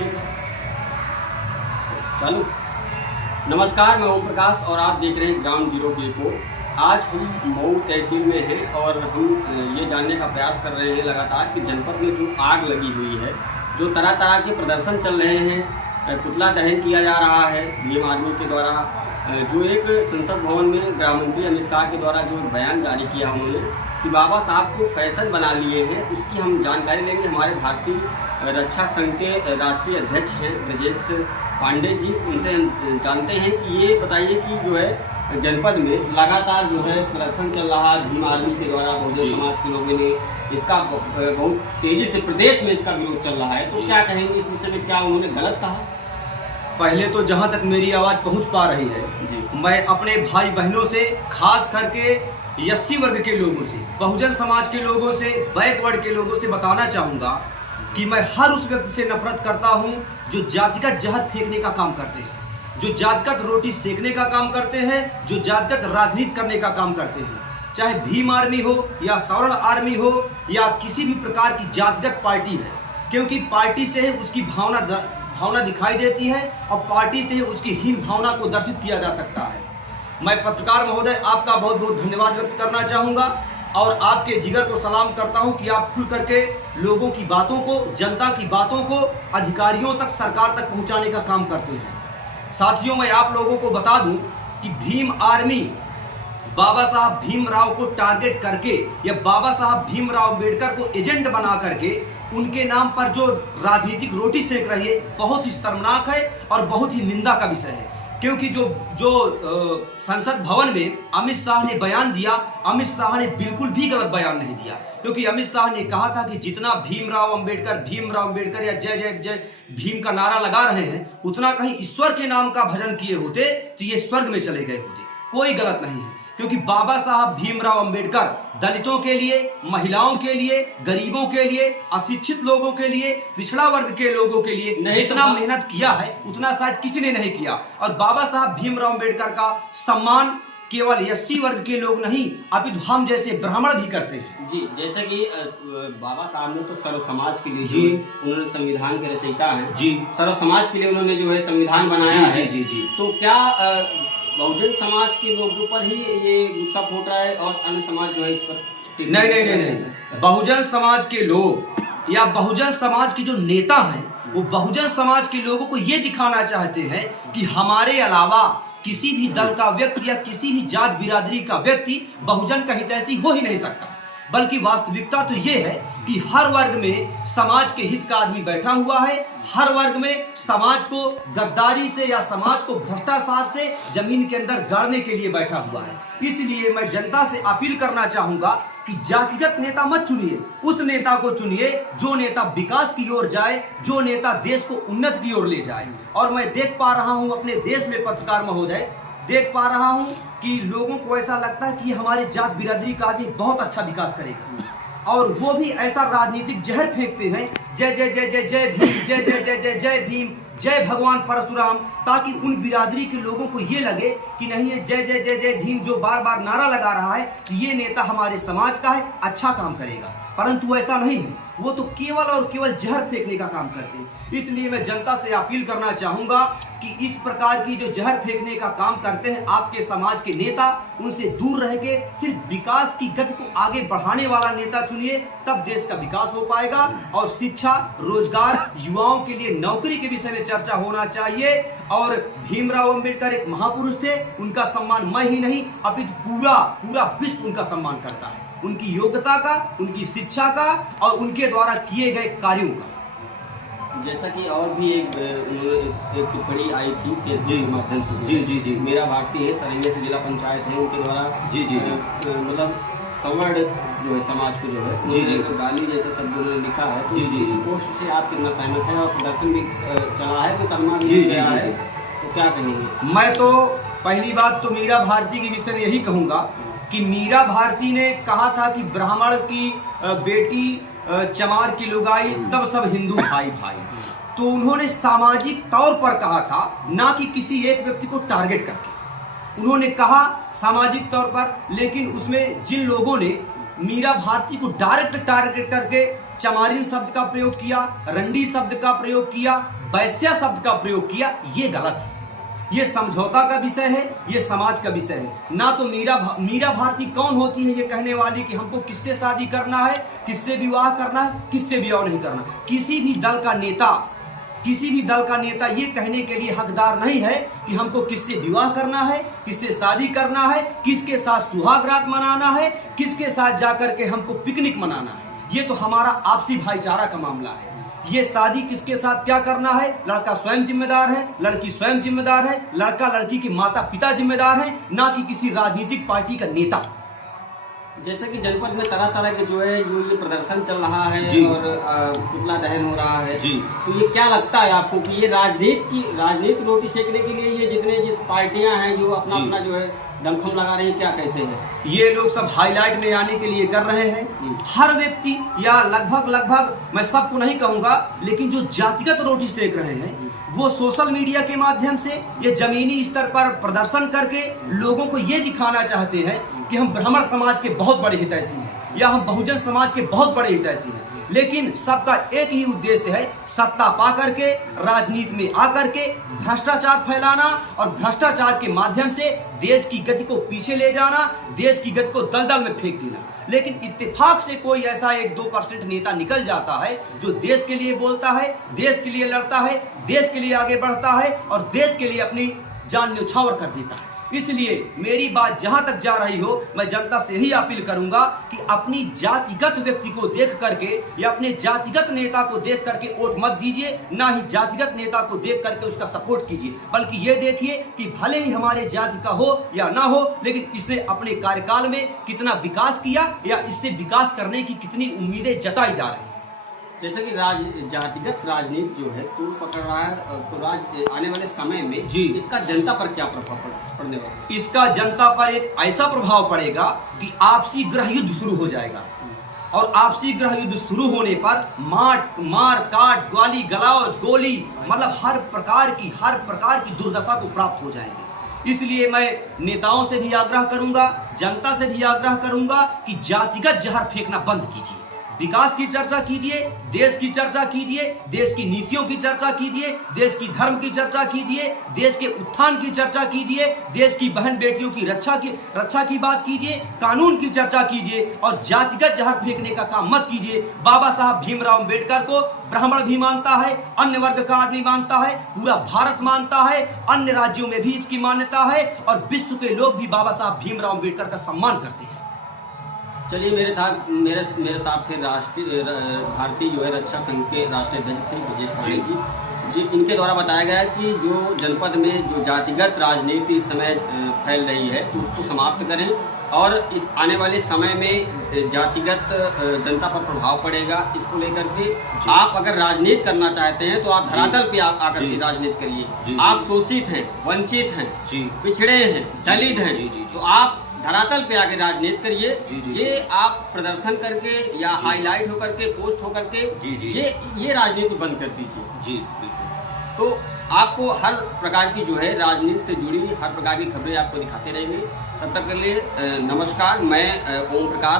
ठीक है, चालू। नमस्कार, मैं ओम प्रकाश और आप देख रहे हैं ग्राउंड जीरो की रिपोर्ट। आज हम मऊ तहसील में हैं और हम ये जानने का प्रयास कर रहे हैं लगातार कि जनपद में जो आग लगी हुई है, जो तरह तरह के प्रदर्शन चल रहे हैं, पुतला दहन किया जा रहा है भीम आर्मी के द्वारा, जो एक संसद भवन में गृह मंत्री अमित शाह के द्वारा जो बयान जारी किया उन्होंने कि बाबा साहब को फैशन बना लिए हैं, उसकी हम जानकारी लेंगे। हमारे भारतीय रक्षा संघ के राष्ट्रीय अध्यक्ष हैं ब्रजेश पांडे जी, उनसे हम जानते हैं कि ये बताइए कि जो है जनपद में लगातार जो है प्रदर्शन चल रहा है भीम आर्मी के द्वारा, बहुजन समाज के लोगों ने इसका बहुत तेजी से प्रदेश में इसका विरोध चल रहा है, तो क्या कहेंगे इस विषय में? क्या उन्होंने गलत कहा? पहले तो जहां तक मेरी आवाज़ पहुंच पा रही है जी, मैं अपने भाई बहनों से, खास करके एससी वर्ग के लोगों से, बहुजन समाज के लोगों से, बैकवर्ड के लोगों से बताना चाहूँगा कि मैं हर उस व्यक्ति से नफरत करता हूं जो जातिगत जहर फेंकने का काम करते हैं, जो जातिगत रोटी सेकने का काम करते हैं, जो जातिगत राजनीति करने का काम करते हैं। चाहे भीम आर्मी हो या सवर्ण आर्मी हो या किसी भी प्रकार की जातिगत पार्टी है, क्योंकि पार्टी से ही उसकी भावना दिखाई देती है और पार्टी से ही उसकी हीन भावना को दर्शित किया जा सकता है। मैं पत्रकार महोदय आपका बहुत बहुत धन्यवाद व्यक्त करना चाहूँगा और आपके जिगर को सलाम करता हूं कि आप खुल करके लोगों की बातों को, जनता की बातों को अधिकारियों तक, सरकार तक पहुंचाने का काम करते हैं। साथियों, मैं आप लोगों को बता दूं कि भीम आर्मी बाबा साहब भीमराव को टारगेट करके या बाबा साहब भीमराव अम्बेडकर को एजेंट बना करके उनके नाम पर जो राजनीतिक रोटी सेक रही है, बहुत ही शर्मनाक है और बहुत ही निंदा का विषय है। क्योंकि जो संसद भवन में अमित शाह ने बयान दिया, अमित शाह ने बिल्कुल भी गलत बयान नहीं दिया, क्योंकि अमित शाह ने कहा था कि जितना भीमराव अम्बेडकर या जय जय जय भीम का नारा लगा रहे हैं, उतना कहीं ईश्वर के नाम का भजन किए होते तो ये स्वर्ग में चले गए होते। कोई गलत नहीं है, क्योंकि बाबा साहब भीमराव अम्बेडकर दलितों के लिए, महिलाओं के लिए, गरीबों के लिए, अशिक्षित लोगों के लिए, पिछड़ा वर्ग के लोगों के लिए जितना मेहनत किया है उतना शायद किसी ने नहीं किया। और बाबा साहब भीमराव अम्बेडकर का सम्मान केवल एससी वर्ग के लोग नहीं, अपितु हम जैसे ब्राह्मण भी करते हैं। जी, जैसे कि बाबा साहब ने तो सर्व समाज के लिए जी, उन्होंने संविधान के रचयिता हैं जी, सर्व समाज के लिए उन्होंने जो है संविधान बनाया है जी, तो क्या बहुजन समाज के लोगों पर ही ये गुस्सा फूट रहा है और अन्य समाज जो है इस पर नहीं, बहुजन समाज के लोग या बहुजन समाज के जो नेता हैं, वो बहुजन समाज के लोगों को ये दिखाना चाहते हैं कि हमारे अलावा किसी भी दल का व्यक्ति या किसी भी जात बिरादरी का व्यक्ति बहुजन का हितैषी हो ही नहीं सकता। बल्कि वास्तविकता तो ये है कि हर वर्ग में समाज के हित का आदमी बैठा हुआ है, हर वर्ग में समाज को गद्दारी से या समाज को भ्रष्टाचार से जमीन के अंदर गाड़ने के लिए बैठा हुआ है। इसलिए मैं जनता से अपील करना चाहूंगा कि जातिगत नेता मत चुनिए, उस नेता को चुनिए जो नेता विकास की ओर जाए, जो नेता देश को उन्नति की ओर ले जाए। और मैं देख पा रहा हूं अपने देश में, पत्रकार महोदय, देख पा रहा हूं कि लोगों को ऐसा लगता है कि हमारे जात बिरादरी का आदमी बहुत अच्छा विकास करेगा, और वो भी ऐसा राजनीतिक जहर फेंकते हैं, जय जय जय जय जय भीम, जय जय जय जय जय भीम, जय भगवान परशुराम, ताकि उन बिरादरी के लोगों को ये लगे कि नहीं, ये जय जय जय जय भीम जो बार बार नारा लगा रहा है, ये नेता हमारे समाज का है, अच्छा काम करेगा। परंतु ऐसा नहीं है, वो तो केवल और केवल जहर फेंकने का काम करते हैं। इसलिए मैं जनता से अपील करना चाहूंगा कि इस प्रकार की जो जहर फेंकने का काम करते हैं आपके समाज के नेता, उनसे दूर रह के सिर्फ विकास की गति को आगे बढ़ाने वाला नेता चुनिए, तब देश का विकास हो पाएगा। और शिक्षा, रोजगार, युवाओं के लिए नौकरी के विषय में चर्चा होना चाहिए। और भीमराव अम्बेडकर एक महापुरुष थे, उनका सम्मान मैं ही नहीं अपितु पूरा विश्व उनका सम्मान करता है, उनकी योग्यता का, उनकी शिक्षा का और उनके द्वारा किए गए कार्यों का। जैसा कि और भी एक टिप्पणी आई थी फेसबुक के माध्यम से जी, मेरा भारतीय है, सरैया से जिला पंचायत है, उनके द्वारा मतलब सवर्ण जो है समाज को जो है जी गाली जैसे शब्द उन्होंने लिखा है, तो इस पोस्ट से आप कितना सहमत हैं? और प्रदर्शन भी चला है, मुकदमा भी गया है, तो क्या कहेंगे? मैं तो पहली बात तो मीरा भारती के विषय में यही कहूँगा कि मीरा भारती ने कहा था कि ब्राह्मण की बेटी चमार की लुगाई तब सब हिंदू भाई भाई, तो उन्होंने सामाजिक तौर पर कहा था, ना कि किसी एक व्यक्ति को टारगेट करके उन्होंने कहा सामाजिक तौर पर। लेकिन उसमें जिन लोगों ने मीरा भारती को डायरेक्ट टारगेट करके चमारिन शब्द का प्रयोग किया, रंडी शब्द का प्रयोग किया, वैश्या शब्द का प्रयोग किया, ये गलत है। ये समझौता का विषय है, ये समाज का विषय है। ना तो मीरा भारती कौन होती है ये कहने वाली कि हमको किससे शादी करना है, किससे विवाह करना है, किससे विवाह नहीं करना। किसी भी दल का नेता ये कहने के लिए हकदार नहीं है कि हमको किससे विवाह करना है, किससे शादी करना है, किसके साथ सुहाग रात मनाना है, किसके साथ जाकर के हमको पिकनिक मनाना है। ये तो हमारा आपसी भाईचारा का मामला है। ये शादी किसके साथ क्या करना है, लड़का स्वयं जिम्मेदार है, लड़की स्वयं जिम्मेदार है, लड़का लड़की के माता पिता जिम्मेदार है, ना कि किसी राजनीतिक पार्टी का नेता। जैसे कि जनपद में तरह तरह के जो ये प्रदर्शन चल रहा है और पुतला दहन हो रहा है जी, तो ये क्या लगता है आपको कि ये राजनीति रोटी सेकने के लिए ये जिस पार्टियां हैं जो अपना जो है दमखम लगा रही है, क्या कैसे है? ये लोग सब हाईलाइट में आने के लिए कर रहे हैं। हर व्यक्ति या लगभग मैं सबको नहीं कहूंगा, लेकिन जो जातिगत रोटी सेक रहे हैं वो सोशल मीडिया के माध्यम से ये जमीनी स्तर पर प्रदर्शन करके लोगों को ये दिखाना चाहते हैं कि हम ब्राह्मण समाज के बहुत बड़े हितैषी हैं या हम बहुजन समाज के बहुत बड़े हितैषी हैं। लेकिन सबका एक ही उद्देश्य है, सत्ता पा करके राजनीति में आकर के भ्रष्टाचार फैलाना और भ्रष्टाचार के माध्यम से देश की गति को पीछे ले जाना, देश की गति को दलदल में फेंक देना। लेकिन इत्तेफाक से कोई ऐसा 1-2% नेता निकल जाता है जो देश के लिए बोलता है, देश के लिए लड़ता है, देश के लिए आगे बढ़ता है और देश के लिए अपनी जान न्यौछावर कर देता है। इसलिए मेरी बात जहां तक जा रही हो, मैं जनता से यही अपील करूंगा कि अपनी जातिगत व्यक्ति को देख करके या अपने जातिगत नेता को देख करके वोट मत दीजिए, ना ही जातिगत नेता को देख करके उसका सपोर्ट कीजिए, बल्कि ये देखिए कि भले ही हमारे जाति का हो या ना हो, लेकिन इसने अपने कार्यकाल में कितना विकास किया या इससे विकास करने की कितनी उम्मीदें जताई जा रही हैं। जैसे कि जातिगत राजनीति जो है तूल पकड़ रहा है, तो आने वाले समय में जी इसका जनता पर क्या प्रभाव पड़ने वाला है? इसका जनता पर एक ऐसा प्रभाव पड़ेगा कि आपसी गृह युद्ध शुरू हो जाएगा और आपसी गृह युद्ध शुरू होने पर मार काट, गाली गलौज, गोली, मतलब हर प्रकार की दुर्दशा को प्राप्त हो जाएगी। इसलिए मैं नेताओं से भी आग्रह करूंगा, जनता से भी आग्रह करूंगा कि जातिगत जहर फेंकना बंद कीजिए, विकास की चर्चा कीजिए, देश की चर्चा कीजिए, देश की नीतियों की चर्चा कीजिए, देश की धर्म की चर्चा कीजिए, देश के उत्थान की चर्चा कीजिए, देश की बहन बेटियों की रक्षा की बात कीजिए, कानून की चर्चा कीजिए और जातिगत जहर फेंकने का काम मत कीजिए। बाबा साहब भीमराव अम्बेडकर को ब्राह्मण भी मानता है, अन्य वर्ग का आदमी मानता है, पूरा भारत मानता है, अन्य राज्यों में भी इसकी मान्यता है और विश्व के लोग भी बाबा साहब भीमराव अम्बेडकर का सम्मान करते हैं। चलिए, मेरे साथ थे राष्ट्रीय भारतीय जो है रक्षा संघ के राष्ट्रीय अध्यक्ष थे ब्रजेश पांडे जी। इनके द्वारा बताया गया कि जो जनपद में जो जातिगत राजनीति इस समय फैल रही है तो उसको समाप्त करें और इस आने वाले समय में जातिगत जनता पर प्रभाव पड़ेगा। इसको लेकर के आप अगर राजनीति करना चाहते हैं तो आप धरातल पे आकर के राजनीति करिए। आप शोषित हैं, वंचित हैं, पिछड़े हैं, दलित हैं, तो आप धरातल पे आगे राजनीति करिए। ये आप प्रदर्शन करके या हाईलाइट होकर के, पोस्ट होकर के ये राजनीति बंद कर दीजिए। तो आपको हर प्रकार की जो है राजनीति से जुड़ी हर प्रकार की खबरें आपको दिखाते रहेंगे। तब तक के लिए नमस्कार। मैं ओम प्रकाश।